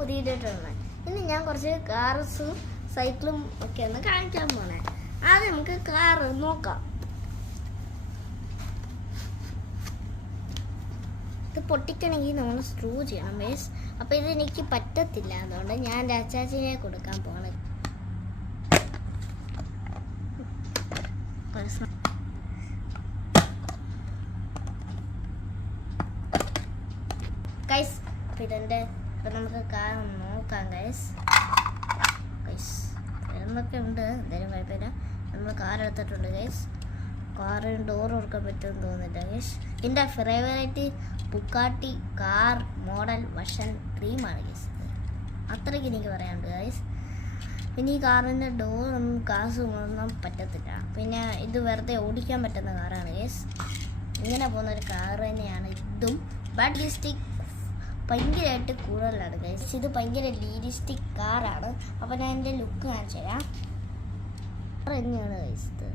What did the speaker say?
പുതിയതായിട്ടാണ്. ഇനി ഞാൻ കുറച്ച് കാർസും സൈക്കിളും ഒക്കെ ഒന്ന് കാണിക്കാൻ പോണേ. ആദ്യം നമുക്ക് കാർ നോക്കാം. ഇത് പൊട്ടിക്കണമെങ്കിൽ നമ്മൾ സ്ക്രൂ ചെയ്യണം ബേസ്. അപ്പോൾ ഇത് എനിക്ക് പറ്റത്തില്ല, അതുകൊണ്ട് ഞാൻ എൻ്റെ അച്ചാച്ചിനെ കൊടുക്കാൻ പോകണം. ഗൈസ് ഇപ്പം നമുക്ക് കാർ നോക്കാം ഗൈസ്. എന്നൊക്കെ ഉണ്ട്, എന്തായാലും കുഴപ്പമില്ല. നമ്മൾ കാർ എടുത്തിട്ടുണ്ട് ഗൈസ്. കാറിന് ഡോർ തുറക്കാൻ പറ്റുമെന്ന് തോന്നുന്നില്ല ഗൈസ്. എൻ്റെ favourite Bugatti car model version 3 guys. അത്രയ്ക്ക് എനിക്ക് പറയാനുണ്ട് ഗൈസ്. പിന്നെ ഈ കാറിൻ്റെ ഡോറൊന്നും ഒന്നും പറ്റത്തില്ല. പിന്നെ ഇത് വെറുതെ ഓടിക്കാൻ പറ്റുന്ന കാറാണ് ഗൈസ്. ഇങ്ങനെ പോകുന്ന ഒരു കാർ തന്നെയാണ് ഇതും. ബട്ട് ലിസ്റ്റിക് ഭയങ്കരമായിട്ട് കൂടുതലാണ് ഗൈസ്. ഇത് ഭയങ്കര ലീരിസ്റ്റിക് കാറാണ്. അപ്പോൾ ഞാൻ എൻ്റെ ലുക്ക് കാണിച്ചു തരാം. കാർ തന്നെയാണ് ഗൈസ് ഇത്.